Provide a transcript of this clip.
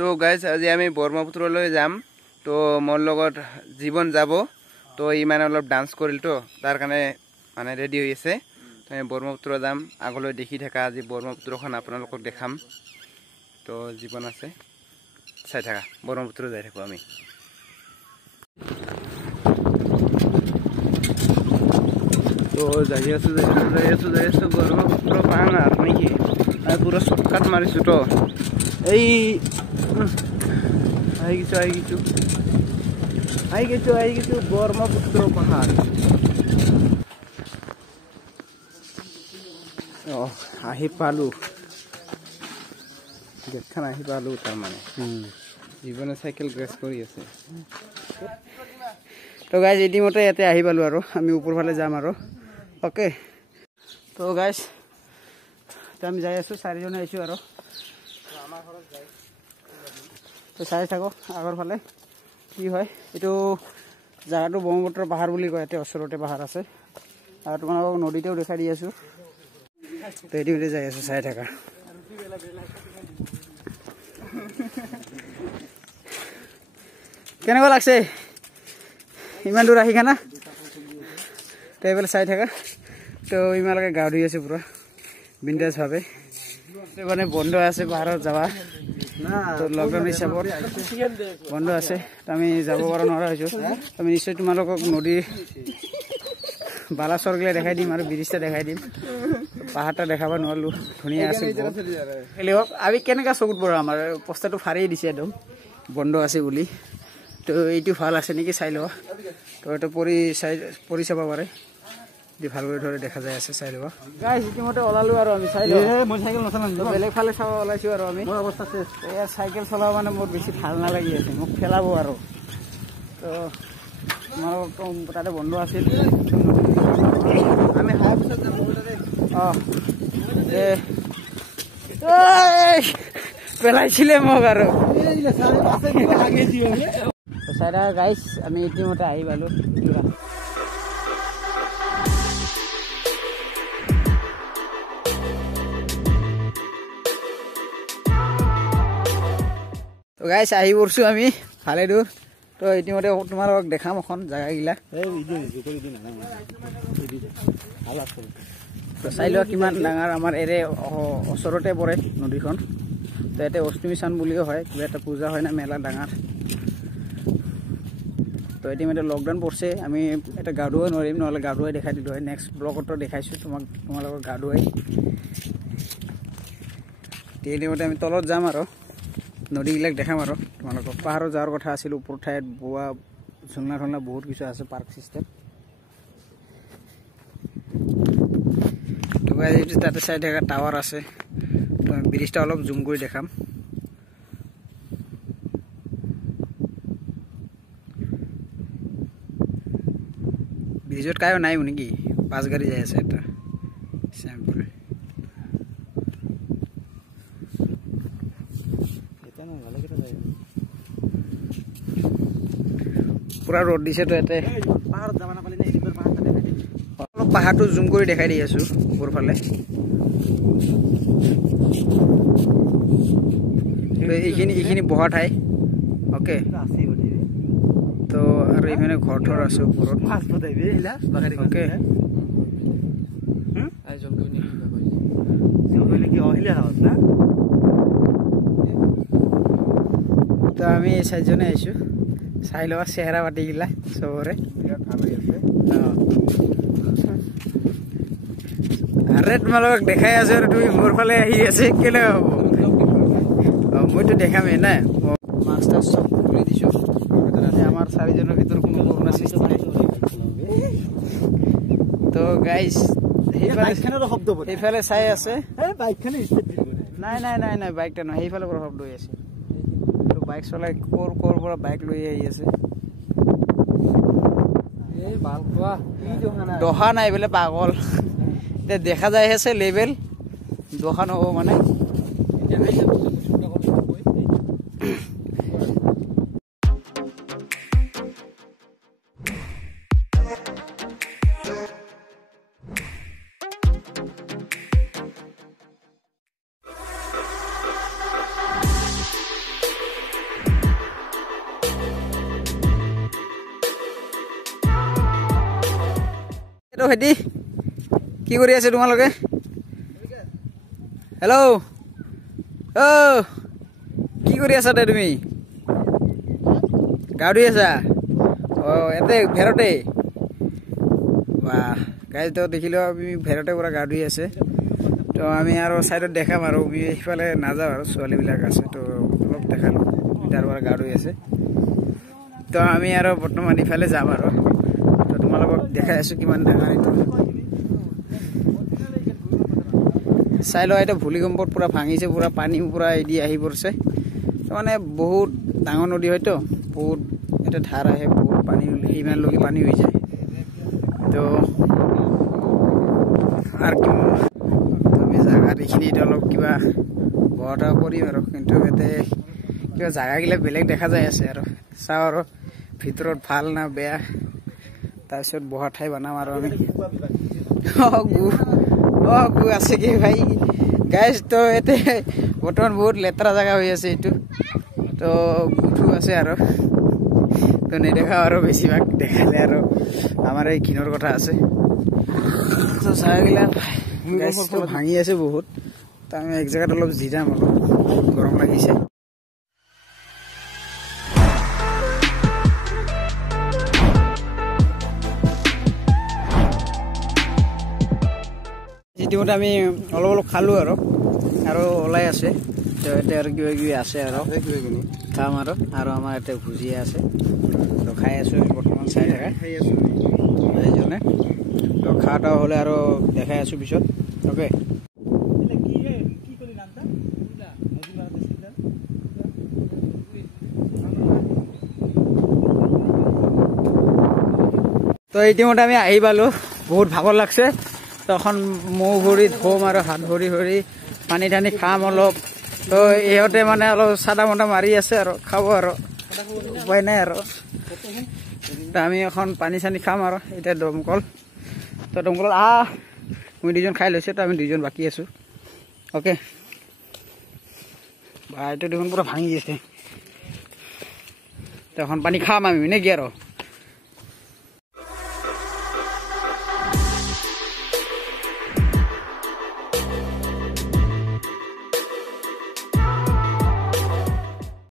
তো গাইজ আজি আমি ব্ৰহ্মপুত্ৰলৈ যাম তো মোৰ লগত জীৱন যাব তো ই মানে অলপ ডান্স কৰিল তো তাৰ কাৰণে মানে ৰেডি হৈ আছে তো আমি ব্ৰহ্মপুত্ৰ যাম আগলৈ দেখি থাকা আজি ব্ৰহ্মপুত্ৰখন আপোনালোকক দেখাম তো জীৱন আছে চাই থাকা ব্ৰহ্মপুত্ৰ যাই থাকো আমি তো যাই আছো ব্ৰহ্মপুত্ৰ পাম আৰু নেকি পুরো শর্টকাট মারিছো তো এই আই কিছু ব্রহ্মপুত্র পাহাড় আহি পালো গেটখান আহি পালো তার মানে জীবনে সাইকেল গ্ৰেছ কৰি আছে তো গাইজ ইতিমধ্যে ইয়াতে আহি পালো আৰু আমি ওপৰ ফালে যাম আৰু ওকে তো গাইজ আমি যাই আছো চাৰিজনে আহিছো আৰু তো চাই থাকো আগৰ ফালে কি হয় এইটো জাগাটো ব্ৰহ্মপুত্ৰ পাহাৰ বুলি কয় ইয়াতে ওচৰতে পাহাৰ আছে আৰু তোমালোকক নদীতেও দেখাই দি আছো তো এইটো যাই আছো চাই থাকা কেনেকুৱা লাগছে ইমান দূৰ আহি খানা তো এইফালে চাই থাকা তো ইমানলৈকে গা ধুই আছো পুৰা বিন্দাস ভাবে মানে বন্ধ আছে পাহাৰত যাবা তো লকডাউন হিচাপত বন্ধ আছে আমি যাব পৰা নোৱাৰা হৈছো আমি নিশ্চয় তোমালোকক নদীৰ বালাচৰ গিলা দেখাই দিম আৰু ব্ৰিজটা দেখাই দিম পাহাৰটা দেখাব নোৱাৰিলো ধুনীয়া আছে আমি কেনেকুৱা চকুত পৰো আমাৰ পস্তাটো ফাৰি দিছে একদম বন্ধ আছে বুলি তো এইটো ভাল আছে নেকি চাই লবা তো এইটো পৰি চাব পাৰে ভালকৈ ধৰে দেখা যায় আছে চাই লবা গাইজ ইতিমধ্যে ওলালো আৰু আমি চাই লওঁ মই চাইকেল নচলাম বেলেগ ফালে চাব ওলাইছো আৰু আমি মোৰ অৱস্থা আছে ইয়াৰ চাইকেল চলাব মানে মোৰ বেছি ভাল নালাগি আছে মোক খেলাব আৰু তো তোমালোকৰ তাতে বন্ধ আছিল আমি পেলাইছিলে মোক আৰু চাইডা গাইজ আমি ইতিমধ্যে আহি পালো তো গাইজ আহি পড়ছো আমি ভালে দূৰ তো ইতিমধ্যে তোমালোকক দেখাম এখন জাগাগিলা তো চাই লোৱা কিমান ডাঙৰ আমাৰ এৰে ওচৰতে পৰে নদীখন তো ইয়াতে অষ্টমী চান বুলিও হয় কিবা এটা পূজা হয় না মেলা ডাঙৰ তো ইতিমধ্যে লকডাউন পড়ছে আমি এটা গা ধুৱাই নোৱাৰিম নহ'লে গা ধুৱাই দেখাই দিলোঁ হয় নেক্সট ব্লগতো দেখাইছোঁ তোমালোকৰ গা ধুৱাই ইতিমধ্যে আমি তলত যাম আৰু নদীবিলাক দেখাম আৰু তোমালোকক পাহাৰত যোৱাৰ কথা আছিল ওপৰ ঠাইত বোৱা ঝুলনা ঠুলনা বহুত কিছু আছে পাৰ্ক চিষ্টেম তাতে চাই থকা টাৱাৰ আছে ব্ৰিজটা অলপ জুম কৰি দেখাম ব্ৰিজত কায়ো নাই নেকি বাছ গাড়ী যাই আছে এটা পুৰা ৰ'দ দিছে তো ইয়াতে অলপ পাহাৰটো জুম কৰি দেখাই দি আছো ওপৰ ফালে এইখিনি বহা ঠাই অ'কে তো আৰু এইপিনে ঘৰ থৰ আছে ওপৰত অ'কে তো আমি চাৰিজনে আহিছো চাই লবা চেহেৰা পাতিগিলা চবৰে আৰে তোমালোকক দেখাই আছো আৰু তুমি মোৰ ফালে আহি আছে কেলে হ'ব মইতো দেখামেই না মাছটা চব কৰি দিছো আমাৰ চাৰিজনৰ ভিতৰত কোনো কৰোণা চিষ্টেম নাই তো গাইজ সেইফালে চাই আছে নাই বাইকটা নহয় সেইফালে পৰা শব্দ হৈ আছে বাইক চলাই কৰ পৰা বাইক লৈ আহি আছে দহা নাই বোলে পাগল এতিয়া দেখা যাই আছে লেভেল দহা নহ'ব মানে ভাইটি কি কৰি আছে তোমালোকে হেল্ল' কি কৰি আছা তুমি গা ধুই আছা ইয়াতে ভেৰতে বাহ গাইজ তো দেখিলো আমি ভেৰতে পুৰা গা ধুই আছে তো আমি আৰু চাইডত দেখাম আৰু সিফালে নাযাওঁ আৰু ছোৱালীবিলাক আছে তো অলপ দেখালোঁ তাৰ পৰা গা ধুই আছে তো আমি আৰু বৰ্তমান ইফালে যাম আৰু তো তোমালোকক দেখাই আছোঁ কিমান ডাঙৰ এইটো চাই লোৱা এইটো ভূমিকম্পত পুৰা ভাঙিছে পুৰা পানী পুৰা এদি আহি পৰিছে তো মানে বহুত ডাঙৰ নদী হয়তো বহুত এটা ধাৰ আহে বহুত পানী ইমানলৈকে পানী হৈ যায় তো আৰু আমি জাগাত এইখিনিত অলপ কিবা বহতা কৰিম আৰু কিন্তু ইয়াতে কিবা জাগাগিলাক বেলেগ দেখা যায় আছে আৰু চাওঁ আৰু ভিতৰত ভাল না বেয়া তাৰপিছত বহা ঠাই বনাম আৰু আমি গু আছে কি ভাই গাইজ তো ইয়াতে বৰ্তমান বহুত লেতেৰা জেগা হৈ আছে এইটো তো গুঠু আছে আৰু তো নেদেখাওঁ আৰু বেছিভাগ দেখালে আৰু আমাৰ এই ঘিনৰ কথা আছে তো জাগাগিলাক গাইজটো ভাঙি আছে বহুত তো আমি এক জেগাত অলপ জিৰাম অলপ গৰম লাগিছে ইতিমধ্যে আমি অলপ অলপ খালোঁ আৰু ওলাই আছে তো ইয়াতে আৰু কিবা কিবি আছে আৰু খাম আৰু আমাৰ ইয়াতে ভুজিয়া আছে তো খাই আছোঁ বৰ্তমান চাই থাকা এইজনে তো খোৱা এটা হ'লে আৰু দেখাই আছোঁ পিছত অ'কে তো ইতিমধ্যে আমি আহি পালোঁ বহুত ভাগৰ লাগছে তো এখন মুখ ভৰি ধুম আৰু হাত ভৰি পানী ঠানি খাম অলপ তো ইহঁতে মানে অলপ চাদা মদা মাৰি আছে আৰু খাব আৰু উপায় নাই আৰু তো আমি এখন পানী চানী খাম আৰু এতিয়া দমকল তো দমকলত মই দুজন খাই লৈছোঁ তো আমি দুজন বাকী আছোঁ অ'কে বা এইটো দেখোন পুৰা ভাঙি আছে তো এখন পানী খাম আমি নে কি আৰু